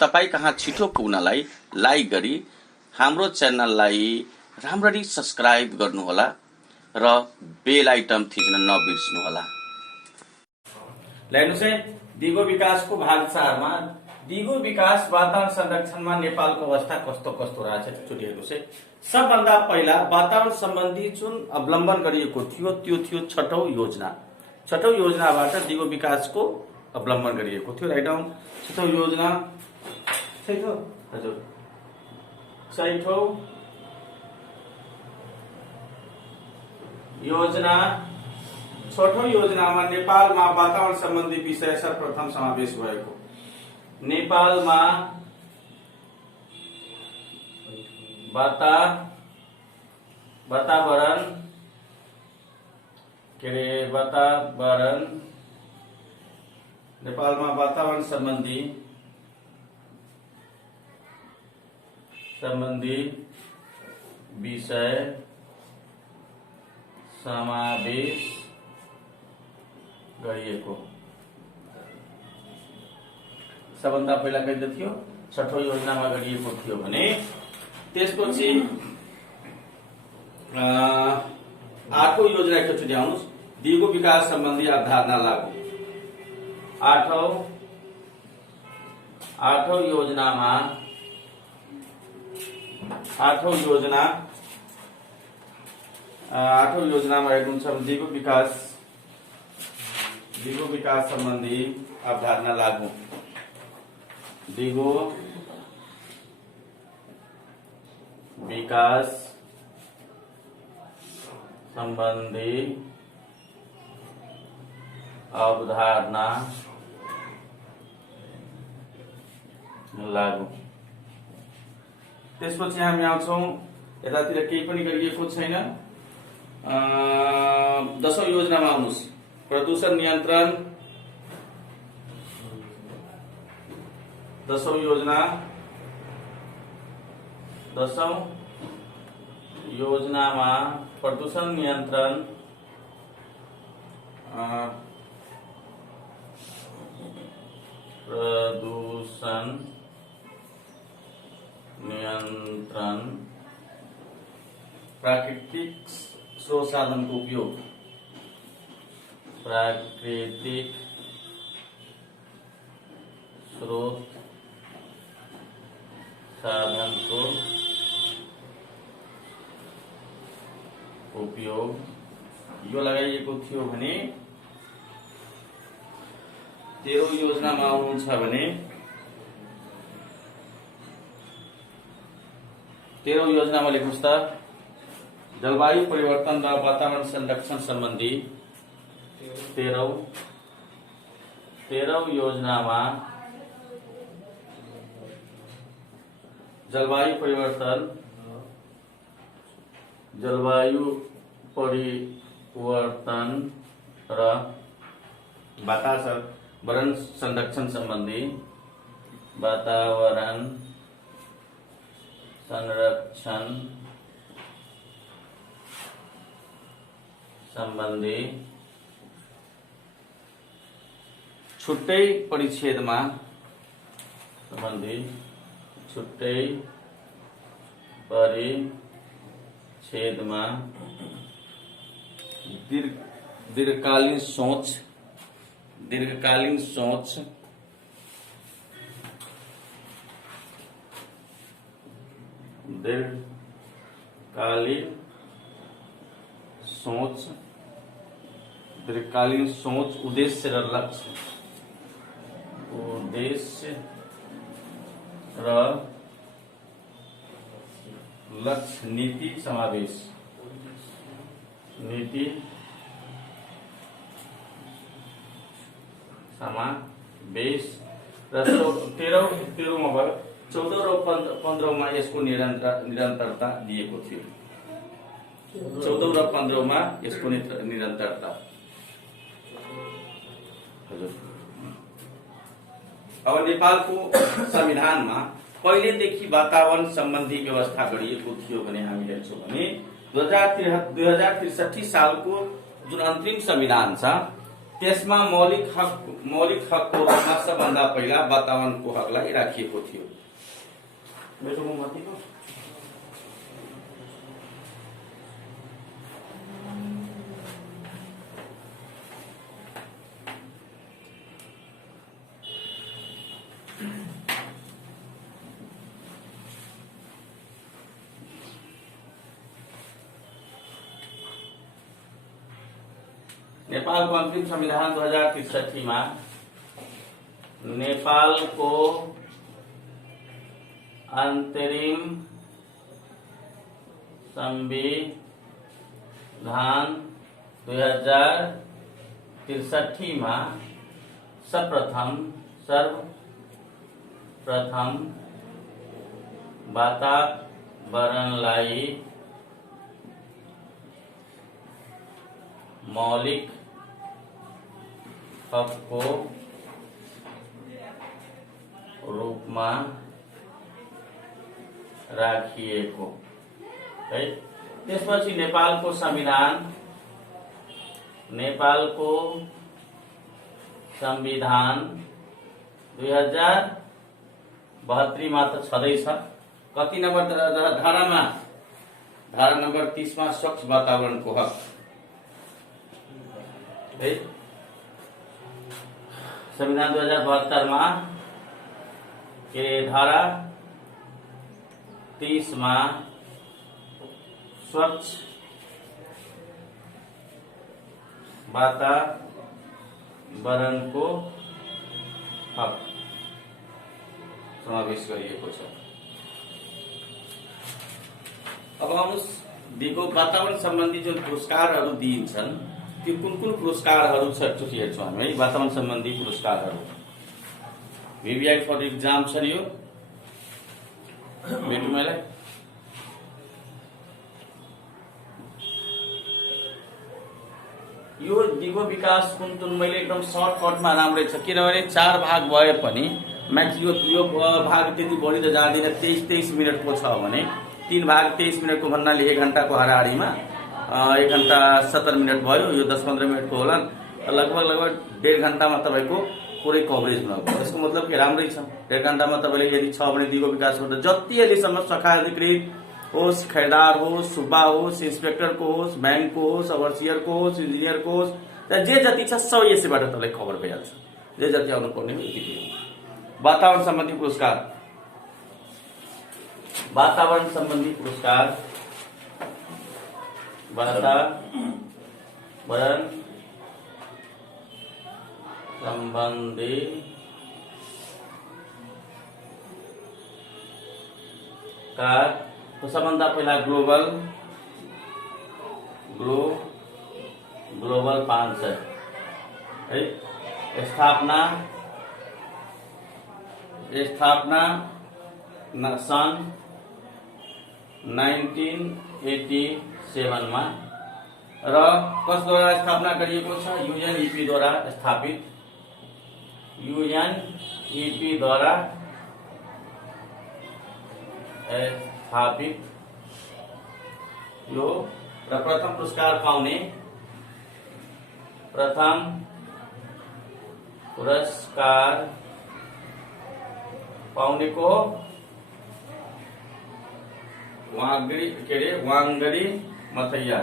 तपाईं कहाँ छिटो पुग्नलाई लाइक गरी हाम्रो च्यानललाई राम्ररी सब्स्क्राइब गर्नुहोला र बेल आइटम थिच्न नबिर्सनुहोला। हेर्नुस् है, दिगो विकासको भाग 4 मा दिगो विकास वातावरण संरक्षणमा नेपालको अवस्था कस्तो कस्तो रहेछ एकचोटि हेर्नुस् है। सबभन्दा पहिला वातावरण सम्बन्धी जुन अवलम्बन गरिएको थियो त्यो थियो 6औं योजना। 6औं योजनाबाट दिगो विकासको अवलम्बन गरिएको थियो। राइट डाउन 6औं योजना सही हो हजुर। 6औं योजना 6औं योजनामा नेपालमा वातावरण सम्बन्धी विषय सर्वप्रथम समावेश भएको। नेपालमा वातावरण नेपालमा वातावरण सम्बन्धी विषय समावेश गरिएको। सबभन्दा पहिला कहिले थियो 6औं योजनामा गरिएको थियो भने त्यसपछि 8औं योजना एकचोटि आउनुस्। दिगो विकास सम्बन्धी अवधारणा लागू। 8औं योजनामा 8औं योजनामा हेर्नुहुन्छ दिगो विकास सम्बन्धी अवधारणा लागू। दिगो विकास सम्बन्धी अवधारणा लागू। त्यसपछि हामी आउँछौं यतातिर केही पनि गरिएको छैन। 10औं योजनामा आउनुस्। प्रदूषण नियन्त्रण 10औं योजनामा प्रदूषण नियन्त्रण प्राकृतिक स्रोत साधनको उपयोग। प्राकृतिक स्रोत साधनको उपयोग यो लगाइएको थियो भने 13औं योजनामा आउनुहुन्छ भने 13औं योजनामा लेख्नुस् त जलवायु परिवर्तन र वातावरण संरक्षण सम्बन्धी 13औं योजनामा जलवायु परिवर्तन र वातावरण संरक्षण सम्बन्धी छुट्टै परिच्छेदमा दीर्घकालीन सोच उद्देश्य र लक्ष्य नीति समावेश। 13औं मा भयो। 14औं र 15औं मा यसको निरन्तरता दिएको थियो। 14औं र 15औं मा यसको निरन्तरता हजुर। अब नेपालको संविधानमा पहिलेदेखि वातावरण सम्बन्धी व्यवस्था गरिएको थियो भने हामी हेर्छौं भने 2063 सालको जुन अन्तिम संविधान छ त्यसमा मौलिक हकको रूपमा सबभन्दा पहिला वातावरणको हकलाई राखिएको थियो। नेपालको अन्तिम संविधान 2063 में नेपालको अंतरिम संविधान 2063 में सर्वप्रथम वातावरणलाई मौलिक हकको रूपमा राखिएको है। त्यसपछि नेपालको संविधान 2072 मा त छँदैछ। कति नम्बर धारामा? धारा नम्बर 30 मा स्वच्छ वातावरणको हक है। संविधान 2072 में के धारा 30 में स्वच्छ वातावरणको हक समावेश गरिएको छ। अब आउनुस् दिगो वातावरण सम्बन्धी जुन पुरस्कारहरू दिइन्छन् त्यो कुन पुरस्कारहरू छ एकचोटि हेर्छौँ हामी है। वातावरण सम्बन्धी पुरस्कारहरू VVI फर एक्जाम छ नि भेटौँ मलाई। यो दिगो विकास कुन्तुन मैले एकदम सर्टकटमा राम्रै छ, किनभने 4 भाग भए पनि यो भाग त्यति बढी त जाँदैन। 23 मिनटको छ भने 3 भाग 23 मिनटको भन्नाले 1 घण्टाको हाराहारीमा 1 घण्टा 70 मिनट भयो। यो 10-15 मिनटको होला, लगभग 1.5 घण्टामा तपाईको पुरै कभरेज हुन गयो। यसको मतलब के राम्रै छ। 1.5 घण्टामा तपाईले यदि छ भने दिगो विकासबाट जति अहिलेसम्म शाखा अधिकृत होस्, खैरदार होस्, सुब्बा होस्, इन्सपेक्टरको होस्, ब्याङ्कको होस्, ओभरसियरको होस्, इन्जिनियरको होस्, जे जति छ सबै यसैबाट तपाईलाई खबर भइहाल्छ। जे जति आउनु पर्ने हो यति हो। वातावरण सम्बन्धी पुरस्कार वातावरण सम्बन्धी तो सबभन्दा पहिला ग्लोबल 500 है। स्थापना सन् 1987 में र कसद्वारा स्थापना गरिएको छ? UNEP द्वारा स्थापित यो र प्रथम पुरस्कार पाउने को वांगडी मथैया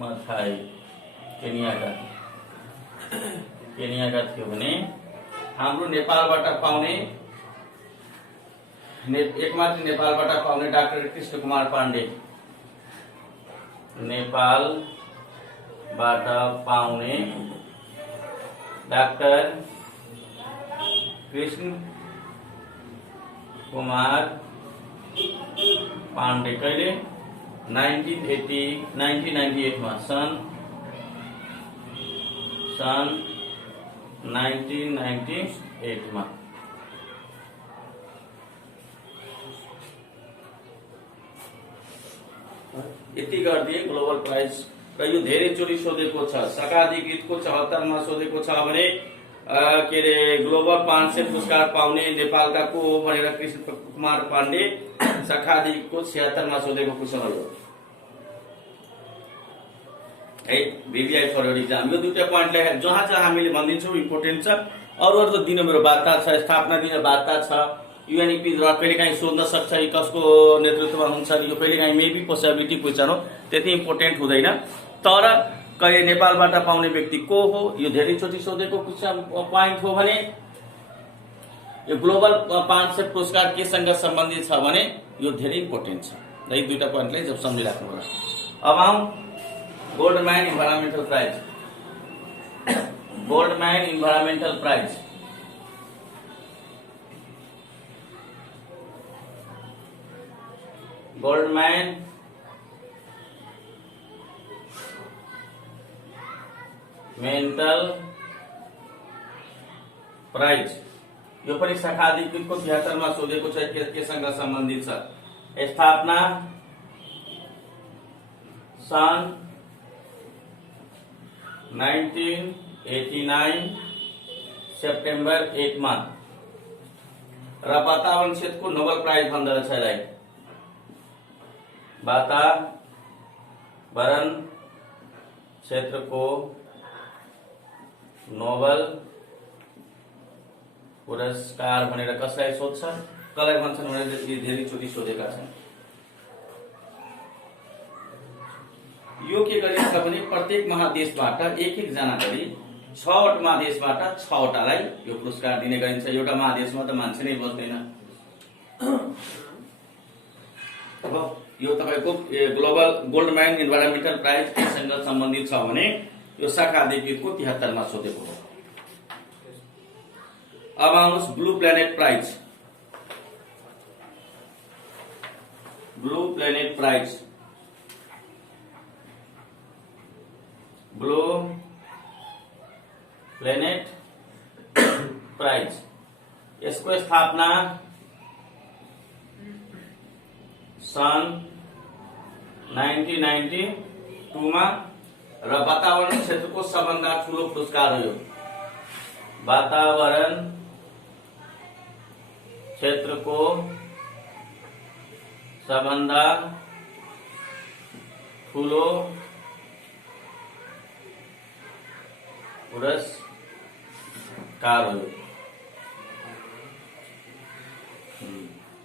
मथाई केनियाका थियो भने हाम्रो नेपालबाट पाउने एकमात्र नेपालबाट पाउने डाक्टर कृष्ण कुमार पाण्डे, नेपालबाट पाउने डाक्टर कृष्ण कुमार पाण्डे कहिले 1998 में सन् 1998 में यति गरिदिए ग्लोबल प्राइज। र यो धेरैचोटि सोधेको छ। शाखा अधिकृतको 74 मा सोधेको छ भने के रे ग्लोबल 500 पुरस्कार पाउने नेपालका को भनेर कृष्ण कुमार पाण्डे। शाखा अधिकृतको 76 मा सोधेको क्वेशन हो। है VVI फर योर इक्जाम यो दुईटा पोइन्टलाई जहाँ चाहिँ हामीले भनिदिन्छौँ इम्पोर्टेन्ट छ। अरू त दिन मेरो वार्ता छ, स्थापना दिन वार्ता छ, UNEP द्वारा कहिलेकाहीँ सोध्न सक्छ यी कसको नेतृत्वमा हुन्छ, यो कहिलेकाहीँ मेबी पोसिबिलिटी क्वेसन हो, त्यति इम्पोर्टेन्ट हुँदैन। तर कहिले नेपालबाट पाउने व्यक्ति को हो यो धेरैचोटि सोधेको पोइन्ट हो भने यो ग्लोबल 500 पुरस्कार केसँग सम्बन्धित छ भने यो धेरै इम्पोर्टेन्ट छ। यी दुईटा पोइन्टलाई जब सम्झिराख्नु होला। अब आउँ Goldman environmental prize. Goldman environmental prize Goldman mental prize यो पनि शाखा अधिकृतको 76 मा सोधेको छ केसँग सम्बन्धित छ। स्थापना सन् 1989 सेप्टेम्बर 8 मा र वातावरण क्षेत्रको नोबेल प्राइज भन्दछ यसलाई। वातावरण क्षेत्रको नोबेल पुरस्कार भनेर कसलाई सोध्छ, कसलाई भन्छन् भनेर धेरैचोटि सोधेका छन्। यो के गरिन्छ भने प्रत्येक महादेशबाट एक जना गरी 6 महादेशबाट 6वटालाई यो पुरस्कार दिने गरिन्छ। एउटा महादेशमा त मान्छे नै बस्दैन। अब यो तपाईको ग्लोबल गोल्डम्यान इन्भाइरोमेन्टल प्राइज केसँग सम्बन्धित छ भने यो शाखा अधिकृतको 73 मा सोधेको हो। अब आउनुहोस् blue planet prize. Blue planet prize blue planet prize यसको स्थापना सन् 1992 मा र वातावरण क्षेत्रको सबभन्दा ठूलो पुरस्कार हो। यो वातावरण क्षेत्रको सबभन्दा ठूलो पुरस्कार हो।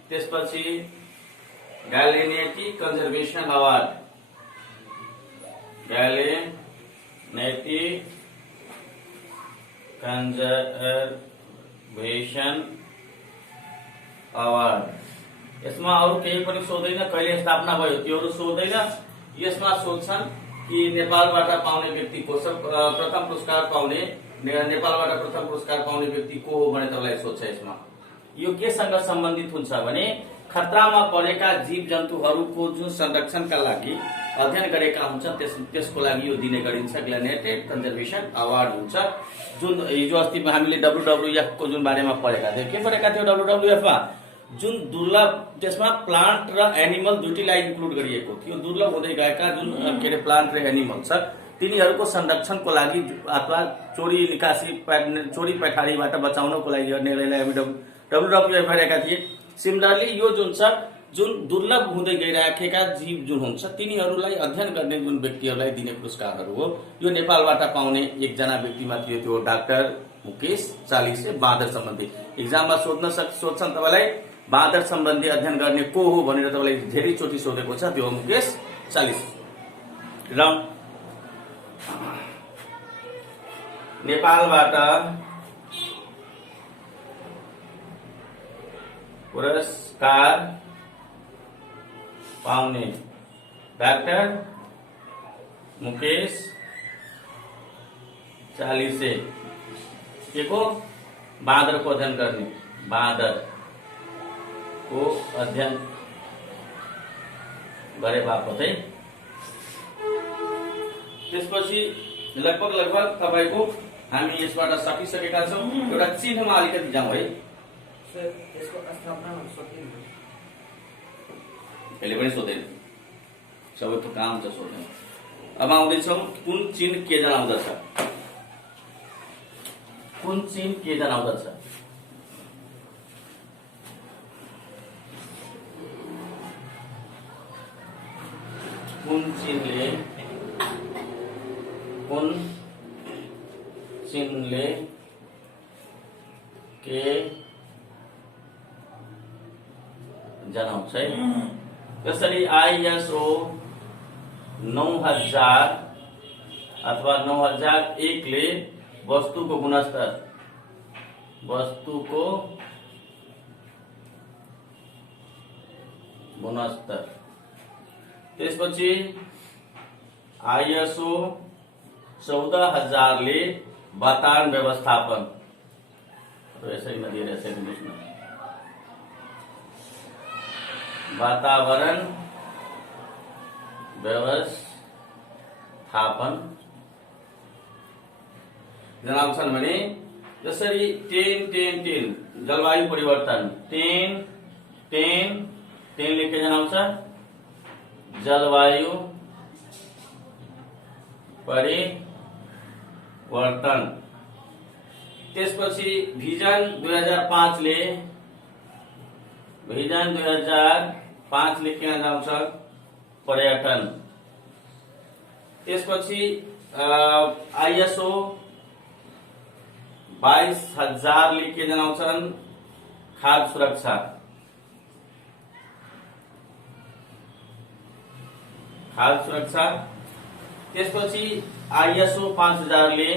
त्यसपछि गैलेनेटी कंजर्वेशन अवार्ड। गैलेनेटी कंजर्वेशन अवार्ड यसमा अरू केही पनि सोध्दैन, कहिले स्थापना भयो त्योहरू सोध्दैन। यसमा सोध्छन् कि नेपालबाट पाउने व्यक्ति को प्रथम पुरस्कार पाउने नेपालबाट प्रथम पुरस्कार पाउने व्यक्ति को हो भने तपाईलाई सोध्छ। यसमा यो केसँग सम्बन्धित हुन्छ भने खतरामा परेका जीव जन्तुहरूको जुन संरक्षणका लागि अध्ययन गरेका हुन्छन् त्यसको लागि यो दिने गरिन्छ। ग्लेनेटेड कन्जर्भेसन अवार्ड हुन्छ। जुन हिजो अस्ति हामीले WWF को जुन बारेमा पढेका थियौं, के पढेका थियौं WWF मा जुन दुर्लभ, त्यसमा प्लान्ट र एनिमल दुईटैलाई इन्क्लुड गरिएको थियो। दुर्लभ हुँदै गएका जुन के अरे प्लान्ट र एनिमल छ तिनीहरूको संरक्षणको लागि अथवा चोरी निकासी चोरी पैठारीबाट बचाउनको लागि निर्णयलाई WWF गरेका थिए। सिमिलरली यो जुन छ जुन दुर्लभ हुँदै गइरहेका जीव जुन हुन्छ तिनीहरूलाई अध्ययन गर्ने जुन व्यक्तिहरूलाई दिने पुरस्कारहरू हो। यो नेपालबाट पाउने एकजना व्यक्तिमा थियो, त्यो डाक्टर मुकेश चालिसे। बाँदर सम्बन्धी एक्जाममा सोध्छन् तपाईलाई बाँदर सम्बन्धी अध्ययन गर्ने को हो भनेर तपाईलाई धेरैचोटि सोधेको छ, त्यो मुकेश चालिस। र नेपालबाट पुरस्कार पाउने डाक्टर मुकेश चालिसे के को बाँदर को अध्ययन गर्ने, बाँदर को अध्ययन गरे बापतै। त्यसपछि लगभग तपाईको हामी यसबाट सकिसकेका छौं। एउटा चिन्हमा अलिकति जाउँ है। त्यसको स्थापना सोध्दैन, यसले पनि सोध्दैन, सबैको काम छ सोध्दैन। अब आउँदैछौँ कुन चिन्ह के जनाउँदछ। कुन चिन्ह के जनाउँदछ? कुन चिन्हले कुन चिन्हले के जनाउँछ है। त्यसरी ISO 9000 अथवा 9001 ले वस्तुको गुणस्तर त्यसपछि ISO 14000 ले वातावरण व्यवस्थापन, तो ऐसे ही नदी ऐसे इंग्लिश में वातावरण व्यवस्थापन जनाउँछन् भने जसरी 10-10-10 जलवायु परिवर्तन 10 लेके जनाउँछ जलवायु परिवर्तन। त्यसपछि भिजन 2005 ले के जनाउँछ पर्यटन। त्यसपछि ISO 22000 ले के जनाउँछन् खाद्य सुरक्षा। त्यसपछि ISO 5000 ले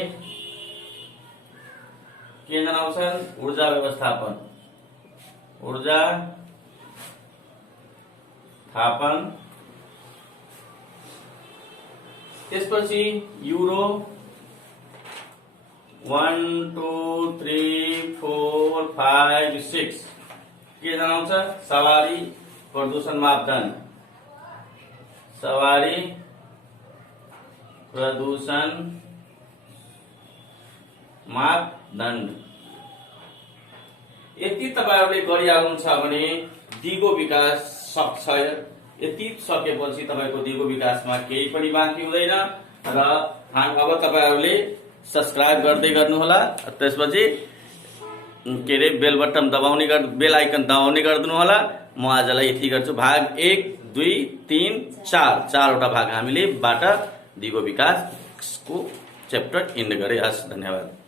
के जनाउँछन् ऊर्जा व्यवस्थापन। त्यसपछि यूरो 1 2 3 4 5 6 के जनाउँछ सवारी प्रदूषण मापदण्ड। यति तपाईहरुले गरिहाल्नुहुन्छ भने दिगो विकास सक्छ। यति सकेपछि तपाईको दिगो विकासमा केही पनि बाँकी हुँदैन र अब तपाईहरुले सब्स्क्राइब गर्दै गर्नुहोला। त्यसपछि के रे बेल आइकन दबाउने गर्दिनु होला। म आजलाई यति गर्छु। भाग 1 2 3 4 चारवटा भाग हामीले बाट दिगो विकासको च्याप्टर इन्ड गरे। हस्, धन्यवाद।